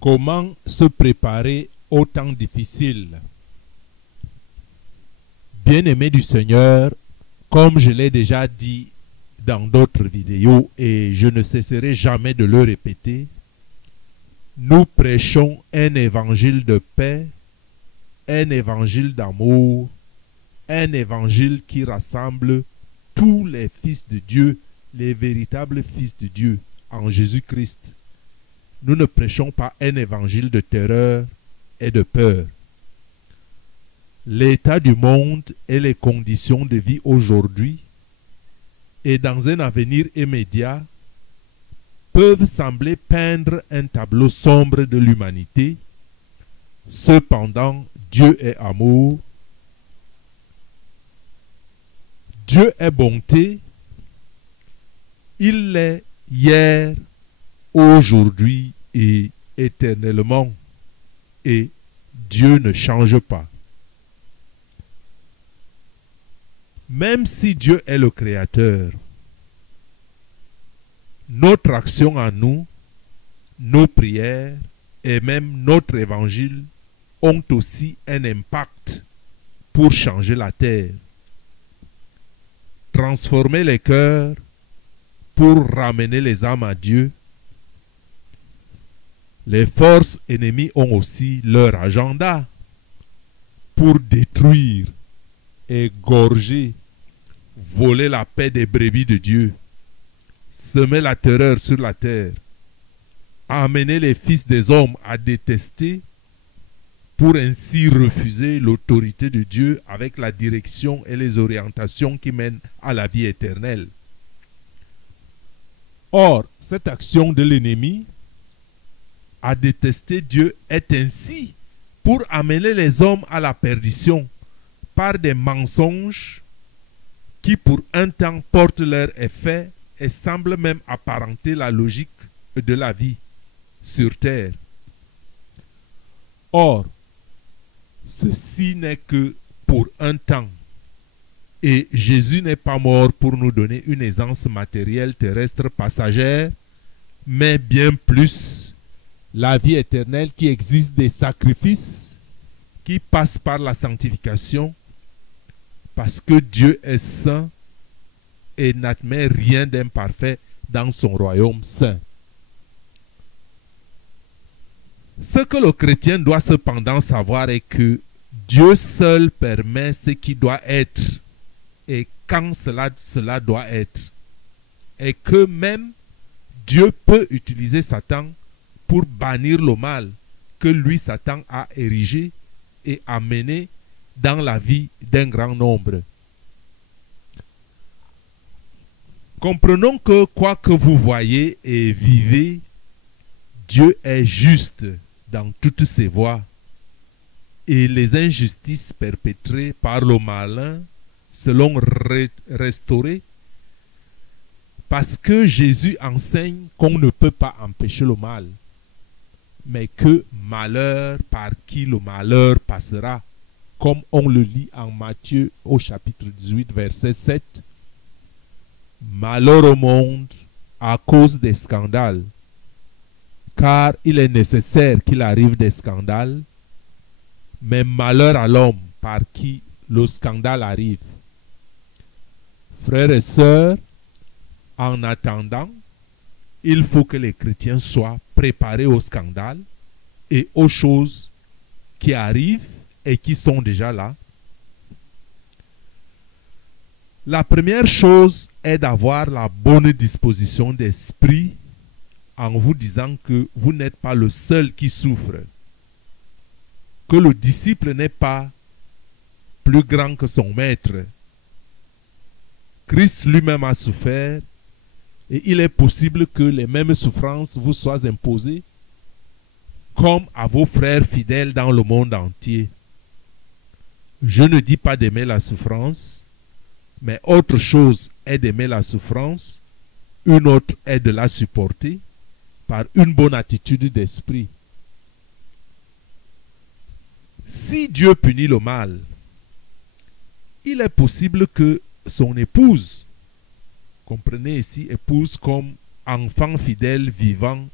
Comment se préparer au temps difficile? Bien-aimés du Seigneur, comme je l'ai déjà dit dans d'autres vidéos et je ne cesserai jamais de le répéter, nous prêchons un évangile de paix, un évangile d'amour, un évangile qui rassemble tous les fils de Dieu, les véritables fils de Dieu en Jésus-Christ. Nous ne prêchons pas un évangile de terreur et de peur. L'état du monde et les conditions de vie aujourd'hui et dans un avenir immédiat peuvent sembler peindre un tableau sombre de l'humanité. Cependant, Dieu est amour, Dieu est bonté, il l'est hier, aujourd'hui et éternellement, et Dieu ne change pas. Même si Dieu est le Créateur, notre action à nous, nos prières et même notre évangile ont aussi un impact pour changer la terre, transformer les cœurs pour ramener les âmes à Dieu. Les forces ennemies ont aussi leur agenda pour détruire, égorger, voler la paix des brebis de Dieu, semer la terreur sur la terre, amener les fils des hommes à détester pour ainsi refuser l'autorité de Dieu avec la direction et les orientations qui mènent à la vie éternelle. Or, cette action de l'ennemi à détester Dieu est ainsi pour amener les hommes à la perdition par des mensonges qui pour un temps portent leur effet et semblent même apparenter la logique de la vie sur terre. Or, ceci n'est que pour un temps. Et Jésus n'est pas mort pour nous donner une aisance matérielle terrestre passagère, mais bien plus la vie éternelle qui exige des sacrifices qui passent par la sanctification, parce que Dieu est saint et n'admet rien d'imparfait dans son royaume saint. Ce que le chrétien doit cependant savoir est que Dieu seul permet ce qui doit être et quand cela doit être. Et que même Dieu peut utiliser Satan pour bannir le mal que lui, Satan, a érigé et amené dans la vie d'un grand nombre. Comprenons que quoi que vous voyez et vivez, Dieu est juste dans toutes ses voies et les injustices perpétrées par le malin seront restaurées parce que Jésus enseigne qu'on ne peut pas empêcher le mal, mais que malheur par qui le malheur passera, comme on le lit en Matthieu au chapitre 18, verset 7. Malheur au monde à cause des scandales, car il est nécessaire qu'il arrive des scandales, mais malheur à l'homme par qui le scandale arrive. Frères et sœurs, en attendant, il faut que les chrétiens soient préparés au scandale et aux choses qui arrivent et qui sont déjà là. La première chose est d'avoir la bonne disposition d'esprit en vous disant que vous n'êtes pas le seul qui souffre, que le disciple n'est pas plus grand que son maître. Christ lui-même a souffert et il est possible que les mêmes souffrances vous soient imposées comme à vos frères fidèles dans le monde entier. Je ne dis pas d'aimer la souffrance, mais autre chose est d'aimer la souffrance, une autre est de la supporter par une bonne attitude d'esprit. Si Dieu punit le mal, il est possible que son épouse, comprenez ici épouse comme enfant fidèle vivant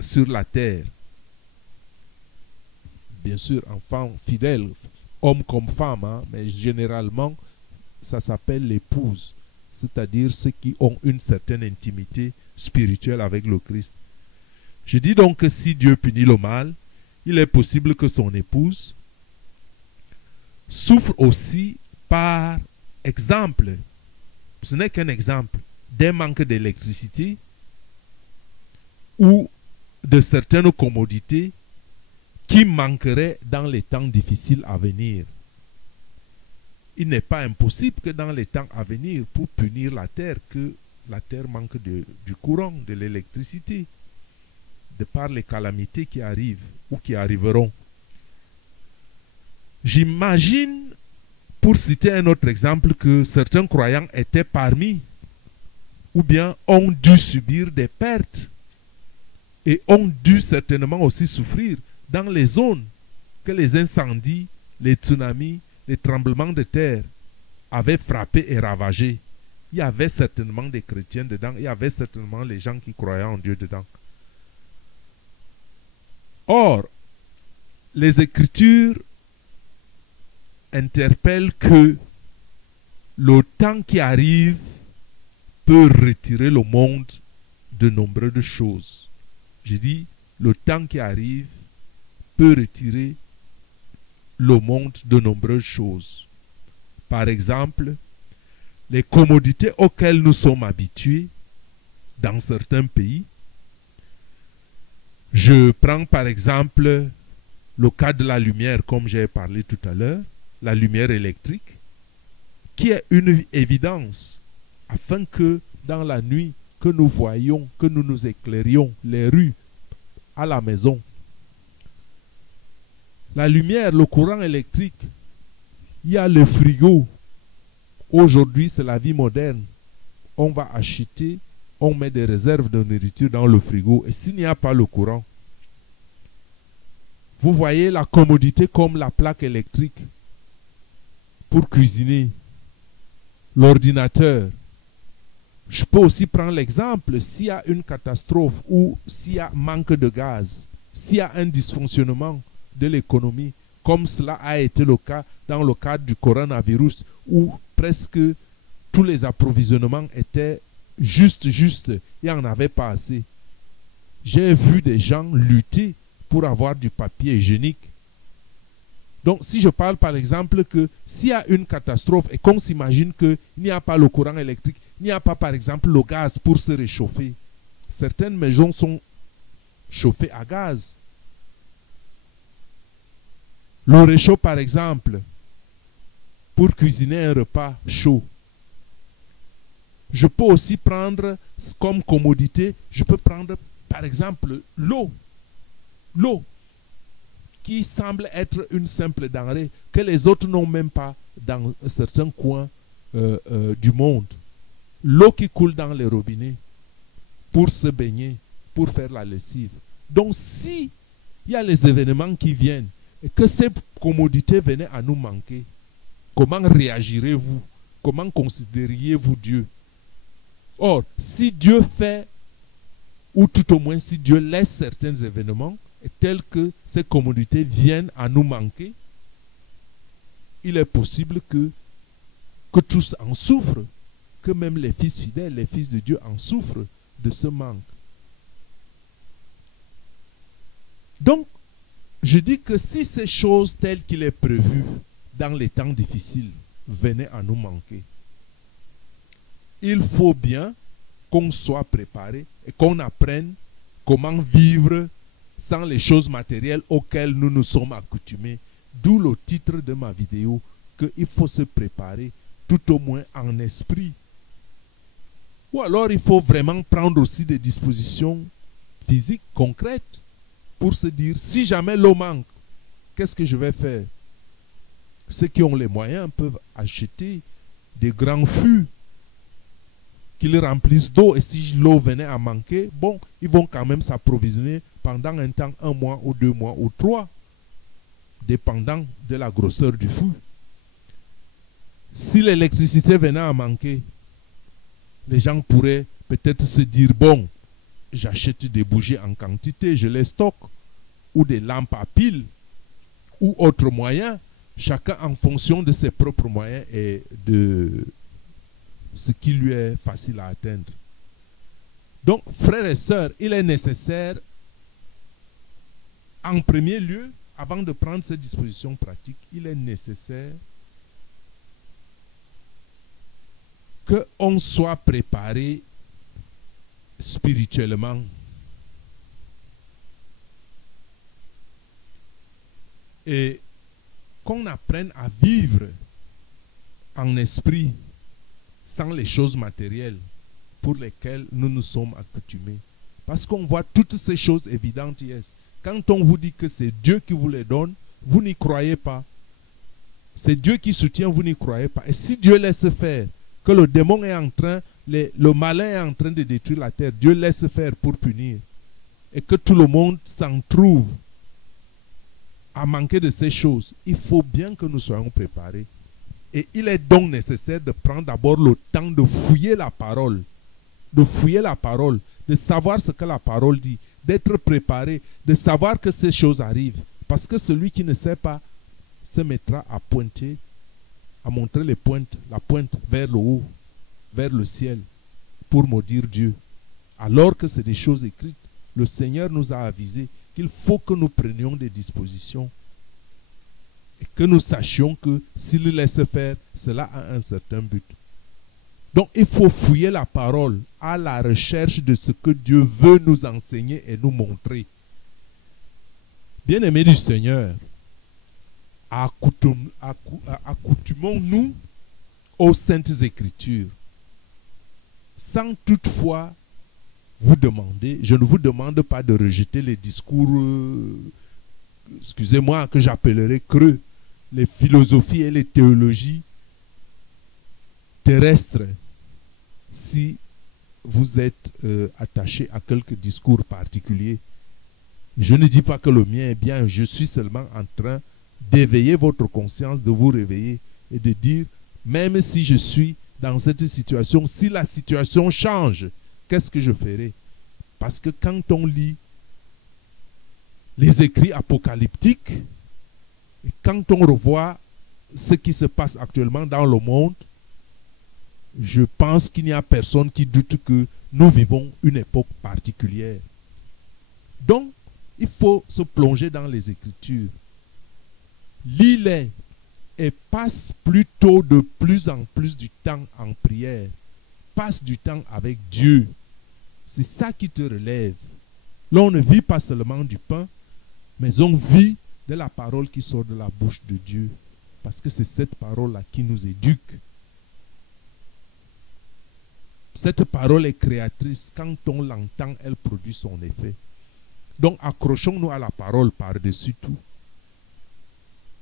sur la terre, bien sûr, enfants fidèles, hommes comme femmes, hein, mais généralement, ça s'appelle l'épouse, c'est-à-dire ceux qui ont une certaine intimité spirituelle avec le Christ. Je dis donc que si Dieu punit le mal, il est possible que son épouse souffre aussi par exemple, ce n'est qu'un exemple, d'un manque d'électricité ou de certaines commodités qui manqueraient dans les temps difficiles à venir. Il n'est pas impossible que dans les temps à venir, pour punir la terre, que la terre manque du courant, de l'électricité, de par les calamités qui arrivent ou qui arriveront. J'imagine, pour citer un autre exemple, que certains croyants étaient parmi ou bien ont dû subir des pertes et ont dû certainement aussi souffrir dans les zones que les incendies, les tsunamis, les tremblements de terre avaient frappé et ravagé. Il y avait certainement des chrétiens dedans, il y avait certainement les gens qui croyaient en Dieu dedans. Or, les Écritures interpellent que le temps qui arrive peut retirer le monde de nombreuses choses. Je dis, le temps qui arrive peut retirer le monde de nombreuses choses. Par exemple, les commodités auxquelles nous sommes habitués dans certains pays. Je prends par exemple le cas de la lumière, comme j'ai parlé tout à l'heure, la lumière électrique, qui est une évidence, afin que dans la nuit, que nous voyions, que nous nous éclairions les rues à la maison. La lumière, le courant électrique, il y a le frigo. Aujourd'hui, c'est la vie moderne. On va acheter, on met des réserves de nourriture dans le frigo. Et s'il n'y a pas le courant, vous voyez la commodité comme la plaque électrique pour cuisiner, l'ordinateur. Je peux aussi prendre l'exemple, s'il y a une catastrophe ou s'il y a manque de gaz, s'il y a un dysfonctionnement de l'économie, comme cela a été le cas dans le cadre du coronavirus, où presque tous les approvisionnements étaient juste, il n'y en avait pas assez. J'ai vu des gens lutter pour avoir du papier hygiénique. Donc, si je parle par exemple que s'il y a une catastrophe et qu'on s'imagine qu'il n'y a pas le courant électrique, il n'y a pas par exemple le gaz pour se réchauffer. Certaines maisons sont chauffées à gaz. Le réchaud par exemple, pour cuisiner un repas chaud. Je peux aussi prendre comme commodité, je peux prendre par exemple l'eau. L'eau qui semble être une simple denrée que les autres n'ont même pas dans certains coins du monde. L'eau qui coule dans les robinets pour se baigner, pour faire la lessive. Donc si il y a les événements qui viennent et que ces commodités venaient à nous manquer, comment réagirez-vous? Comment considériez-vous Dieu? Or, si Dieu fait, ou tout au moins si Dieu laisse certains événements, tels que ces commodités viennent à nous manquer, il est possible que tous en souffrent, que même les fils fidèles, les fils de Dieu en souffrent de ce manque. Donc, je dis que si ces choses telles qu'il est prévu dans les temps difficiles venaient à nous manquer, il faut bien qu'on soit préparé et qu'on apprenne comment vivre sans les choses matérielles auxquelles nous nous sommes accoutumés. D'où le titre de ma vidéo, qu'il faut se préparer tout au moins en esprit. Ou alors il faut vraiment prendre aussi des dispositions physiques concrètes pour se dire, si jamais l'eau manque, qu'est-ce que je vais faire? Ceux qui ont les moyens peuvent acheter des grands fûts qu'ils remplissent d'eau, et si l'eau venait à manquer, bon, ils vont quand même s'approvisionner pendant un temps, 1 mois ou 2 mois ou 3, dépendant de la grosseur du fût. Si l'électricité venait à manquer, les gens pourraient peut-être se dire, bon, j'achète des bougies en quantité, je les stocke, ou des lampes à piles, ou autres moyens, chacun en fonction de ses propres moyens et de ce qui lui est facile à atteindre. Donc, frères et sœurs, il est nécessaire, en premier lieu, avant de prendre ces dispositions pratiques, il est nécessaire qu'on soit préparé spirituellement. Et qu'on apprenne à vivre en esprit sans les choses matérielles pour lesquelles nous nous sommes accoutumés. Parce qu'on voit toutes ces choses évidentes, yes. Quand on vous dit que c'est Dieu qui vous les donne, vous n'y croyez pas. C'est Dieu qui soutient, vous n'y croyez pas. Et si Dieu laisse faire, que le démon est en train, le malin est en train de détruire la terre, Dieu laisse faire pour punir. Et que tout le monde s'en trouve à manquer de ces choses, il faut bien que nous soyons préparés. Et il est donc nécessaire de prendre d'abord le temps de fouiller la parole, de savoir ce que la parole dit, d'être préparé, de savoir que ces choses arrivent. Parce que celui qui ne sait pas se mettra à pointer, à montrer la pointe vers le haut, vers le ciel, pour maudire Dieu. Alors que c'est des choses écrites, le Seigneur nous a avisés qu'il faut que nous prenions des dispositions et que nous sachions que s'il laisse faire, cela a un certain but. Donc il faut fouiller la parole à la recherche de ce que Dieu veut nous enseigner et nous montrer. Bien-aimés du Seigneur, accoutumons-nous aux Saintes Écritures sans toutefois vous demander, je ne vous demande pas de rejeter les discours, excusez-moi, que j'appellerai creux, les philosophies et les théologies terrestres, si vous êtes attaché à quelques discours particuliers. Je ne dis pas que le mien est bien, je suis seulement en train d'éveiller votre conscience, de vous réveiller et de dire, même si je suis dans cette situation, si la situation change, qu'est-ce que je ferai? Parce que quand on lit les écrits apocalyptiques, et quand on revoit ce qui se passe actuellement dans le monde, je pense qu'il n'y a personne qui doute que nous vivons une époque particulière. Donc, il faut se plonger dans les Écritures. Lis-les et passe plutôt de plus en plus du temps en prière. Passe du temps avec Dieu. C'est ça qui te relève. Là, on ne vit pas seulement du pain, mais on vit de la parole qui sort de la bouche de Dieu. Parce que c'est cette parole-là qui nous éduque. Cette parole est créatrice. Quand on l'entend, elle produit son effet. Donc, accrochons-nous à la parole par-dessus tout.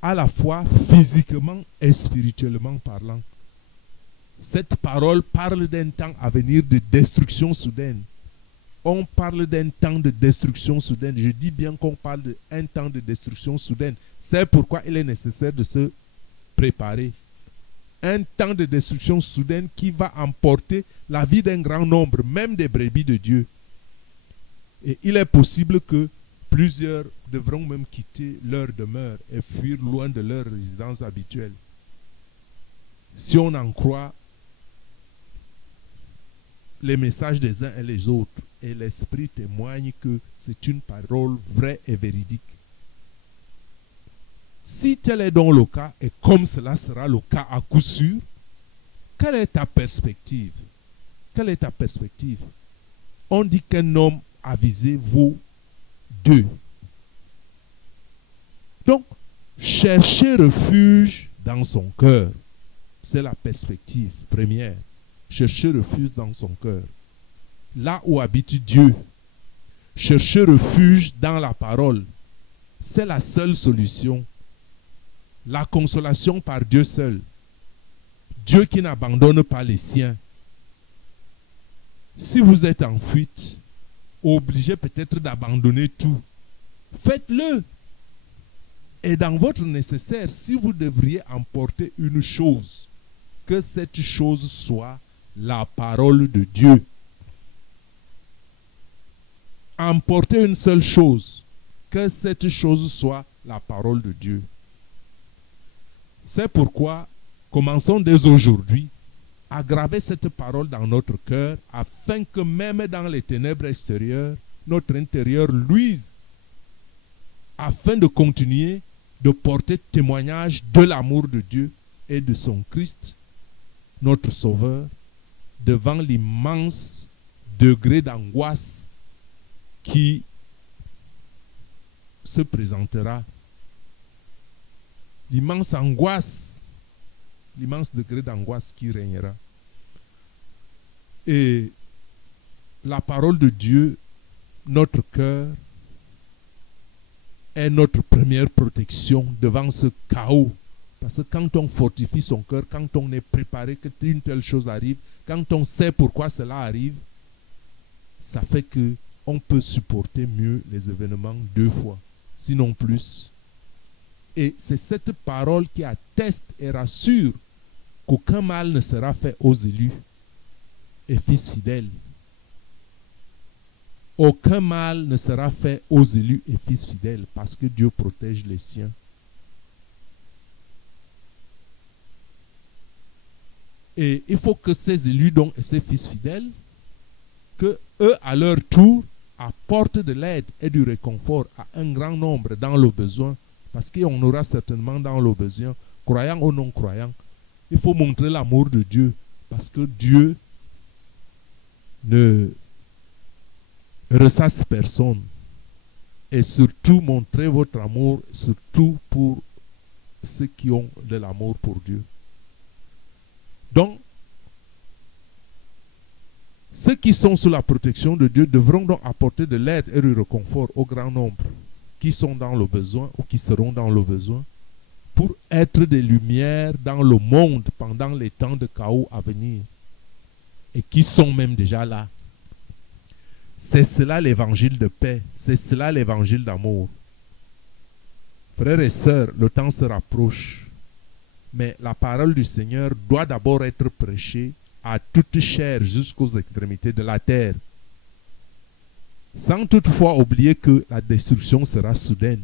À la fois physiquement et spirituellement parlant. Cette parole parle d'un temps à venir de destruction soudaine. On parle d'un temps de destruction soudaine. Je dis bien qu'on parle d'un temps de destruction soudaine. C'est pourquoi il est nécessaire de se préparer. Un temps de destruction soudaine qui va emporter la vie d'un grand nombre, même des brebis de Dieu. Et il est possible que plusieurs devront même quitter leur demeure et fuir loin de leur résidence habituelle. Si on en croit les messages des uns et les autres, et l'Esprit témoigne que c'est une parole vraie et véridique. Si tel est donc le cas, et comme cela sera le cas à coup sûr, quelle est ta perspective? Quelle est ta perspective? On dit qu'un homme avisé vaut deux. Donc, chercher refuge dans son cœur, c'est la perspective première. Chercher refuge dans son cœur. Là où habite Dieu. Chercher refuge dans la parole. C'est la seule solution. La consolation par Dieu seul. Dieu qui n'abandonne pas les siens. Si vous êtes en fuite, obligé peut-être d'abandonner tout, faites-le. Et dans votre nécessaire, si vous devriez emporter une chose, que cette chose soit la parole de Dieu. Emportez une seule chose, que cette chose soit la parole de Dieu. C'est pourquoi, commençons dès aujourd'hui à graver cette parole dans notre cœur, afin que même dans les ténèbres extérieures, notre intérieur luise, afin de continuer de porter témoignage de l'amour de Dieu et de son Christ, notre Sauveur, devant l'immense degré d'angoisse qui se présentera. L'immense angoisse, l'immense degré d'angoisse qui régnera. Et la parole de Dieu, notre cœur, est notre première protection devant ce chaos. Parce que quand on fortifie son cœur, quand on est préparé qu'une telle chose arrive, quand on sait pourquoi cela arrive, ça fait qu'on peut supporter mieux les événements 2 fois, sinon plus. Et c'est cette parole qui atteste et rassure qu'aucun mal ne sera fait aux élus et fils fidèles. Aucun mal ne sera fait aux élus et fils fidèles parce que Dieu protège les siens. Et il faut que ces élus donc et ces fils fidèles, que eux à leur tour apportent de l'aide et du réconfort à un grand nombre dans le besoin, parce qu'on aura certainement dans le besoin, croyants ou non croyants. Il faut montrer l'amour de Dieu, parce que Dieu ne ressasse personne. Et surtout montrer votre amour, surtout pour ceux qui ont de l'amour pour Dieu. Donc, ceux qui sont sous la protection de Dieu devront donc apporter de l'aide et du réconfort au grand nombre qui sont dans le besoin ou qui seront dans le besoin, pour être des lumières dans le monde pendant les temps de chaos à venir et qui sont même déjà là. C'est cela l'évangile de paix, c'est cela l'évangile d'amour. Frères et sœurs, le temps se rapproche, mais la parole du Seigneur doit d'abord être prêchée à toute chair jusqu'aux extrémités de la terre, sans toutefois oublier que la destruction sera soudaine,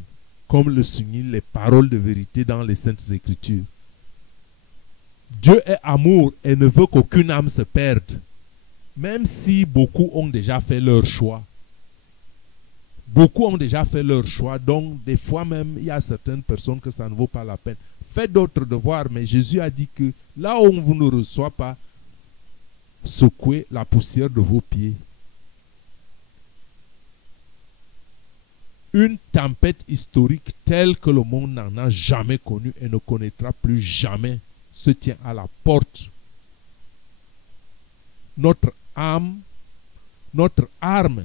comme le soulignent les paroles de vérité dans les Saintes Écritures. Dieu est amour et ne veut qu'aucune âme se perde, même si beaucoup ont déjà fait leur choix. Beaucoup ont déjà fait leur choix, donc des fois même, il y a certaines personnes que ça ne vaut pas la peine. Faites d'autres devoirs, mais Jésus a dit que là où on vous ne reçoit pas, secouez la poussière de vos pieds. Une tempête historique telle que le monde n'en a jamais connue et ne connaîtra plus jamais se tient à la porte. Notre âme, notre arme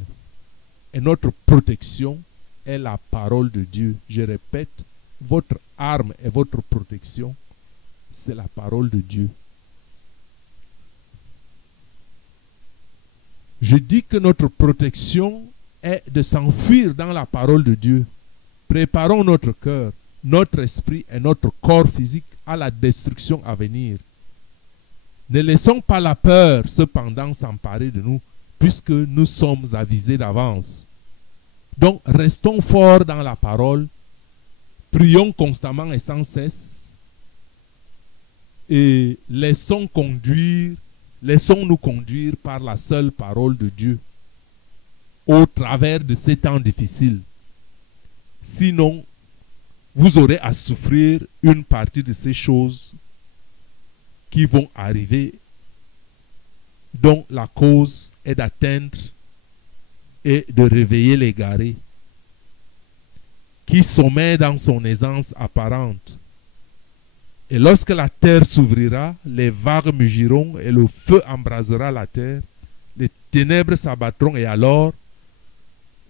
et notre protection est la parole de Dieu. Je répète, votre arme et votre protection, c'est la parole de Dieu. Je dis que notre protection est de s'enfuir dans la parole de Dieu. Préparons notre cœur, notre esprit et notre corps physique à la destruction à venir. Ne laissons pas la peur cependant s'emparer de nous, puisque nous sommes avisés d'avance. Donc restons forts dans la parole, prions constamment et sans cesse, et laissons-nous conduire par la seule parole de Dieu au travers de ces temps difficiles. Sinon, vous aurez à souffrir une partie de ces choses qui vont arriver, dont la cause est d'atteindre et de réveiller l'égaré, qui sommeille dans son aisance apparente. Et lorsque la terre s'ouvrira, les vagues mugiront et le feu embrasera la terre, les ténèbres s'abattront et alors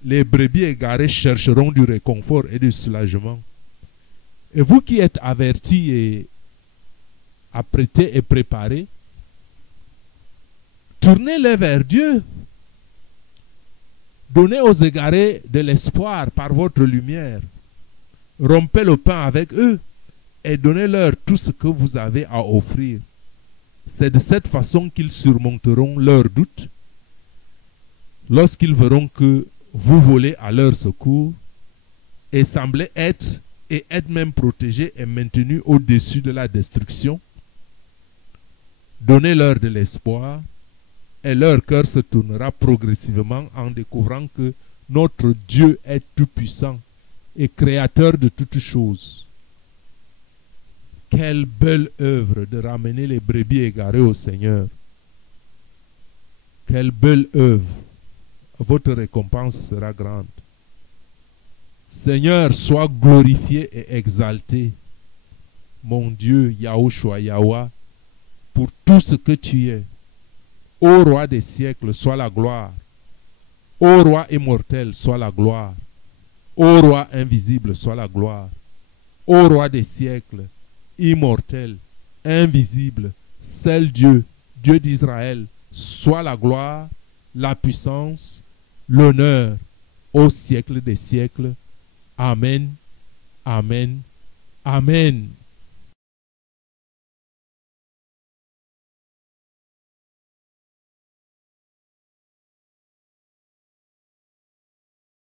les brebis égarées chercheront du réconfort et du soulagement. Et vous qui êtes avertis et apprêtés et préparés, tournez-les vers Dieu. Donnez aux égarés de l'espoir par votre lumière. Rompez le pain avec eux et donnez-leur tout ce que vous avez à offrir. C'est de cette façon qu'ils surmonteront leurs doutes lorsqu'ils verront que vous volez à leur secours et semblez être et être même protégés et maintenus au-dessus de la destruction. Donnez-leur de l'espoir et leur cœur se tournera progressivement en découvrant que notre Dieu est tout-puissant et créateur de toutes choses. Quelle belle œuvre de ramener les brebis égarées au Seigneur. Quelle belle œuvre. Votre récompense sera grande. Seigneur, sois glorifié et exalté, mon Dieu, Yahushua, Yahweh, pour tout ce que tu es. Ô roi des siècles, sois la gloire. Ô roi immortel, sois la gloire. Ô roi invisible, sois la gloire. Ô roi des siècles, immortel, invisible, seul Dieu, Dieu d'Israël, sois la gloire, la puissance, l'honneur, au siècle des siècles. Amen, amen, amen.